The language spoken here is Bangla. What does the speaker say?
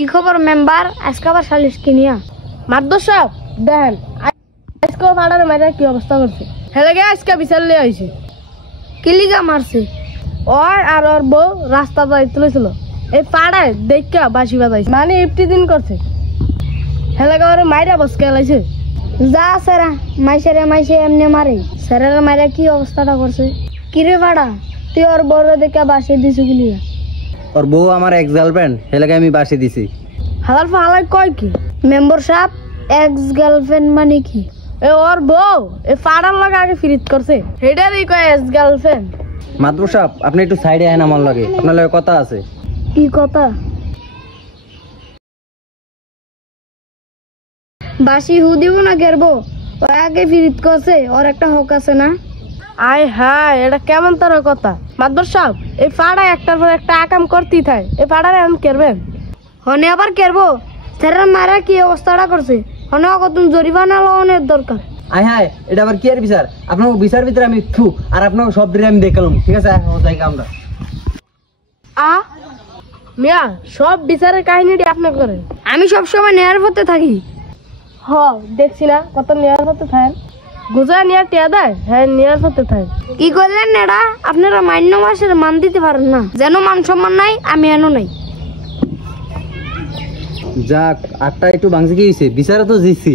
কি খবর মেম্বার? আজকে আবার সালিশ কিনিয়া মাদ্দর সাহেব দেখেন আজকে পাড়ার মাইরা কি অবস্থা করছে। হেলে গে আজকে বিচার লিয়ে আইছে। কিলিগা মারছে? ওর আর ওর বউ রাস্তা তুলেছিল, এই পাড়ায় দেখা বাঁশি বাজাইছে, মানে ইফতি দিন করছে। হেলে গে ওর মাইরা বসকে লাইছে। যা সারা মাইসে এমনি মারে, সারা মাইরা কি অবস্থাটা করছে। কিরে পাড়া, তুই ওর বড় দেখা বাসে দিছু কিলিয়া? ওর বউ আমার এক্স গার্লফ্রেন্ড, হেলাকে আমি বাসে দিছি। হালার ফালাই কয় কি মেম্বার সাহেব, এক্স গার্লফ্রেন্ড মানে কি? এ ওর বউ এ পাড়ার লাগে আগে ফিরিত করছে, সেটারই কয় এক্স গার্লফ্রেন্ড। মাদ্রু সাহেব আপনি একটু সাইডে আইন, আমার লগে আপনার লগে কথা আছে। কি কথা? বাসি হু দিব না গেরবো? ও আগে ফিরিত করছে, ওর একটা হক আছে না? আয় হায়, এটা কেমন তোর কথা মাদ্দর সাহেব? এই পাড়ায় একটার পর একটা আকাম করতেই থাকে, এই পাড়ারে এখন কেরবেন? হনে আবার কেরবো? সারা মারা কি অবস্থাটা করছে, হনে কত জরিমানা লওয়ানোর দরকার। আয় হায়, এটা আবার কি আর বিচার? আপনার বিচার ভিতরে আমি থু, আর আপনার সব দিলে আমি দেখলাম। ঠিক আছে আমরা মিয়া সব বিচারের কাহিনীটি আপনি করেন? আমি সবসময় নেয়ার পথে থাকি। হ দেখছি না কত নেয়ার পথে থাকেন, গুজা নেয়ার টিয়া দেয়, হ্যাঁ নেয়ার পথে থাকেন। কি করলেন এরা? আপনারা মান্য মাসের মান দিতে পারেন না, যেন মান সম্মান নাই, আমি এনো নাই। যাক, আটটা একটু ভাঙছে, কি হয়েছে? বিচারে তো জিতছি।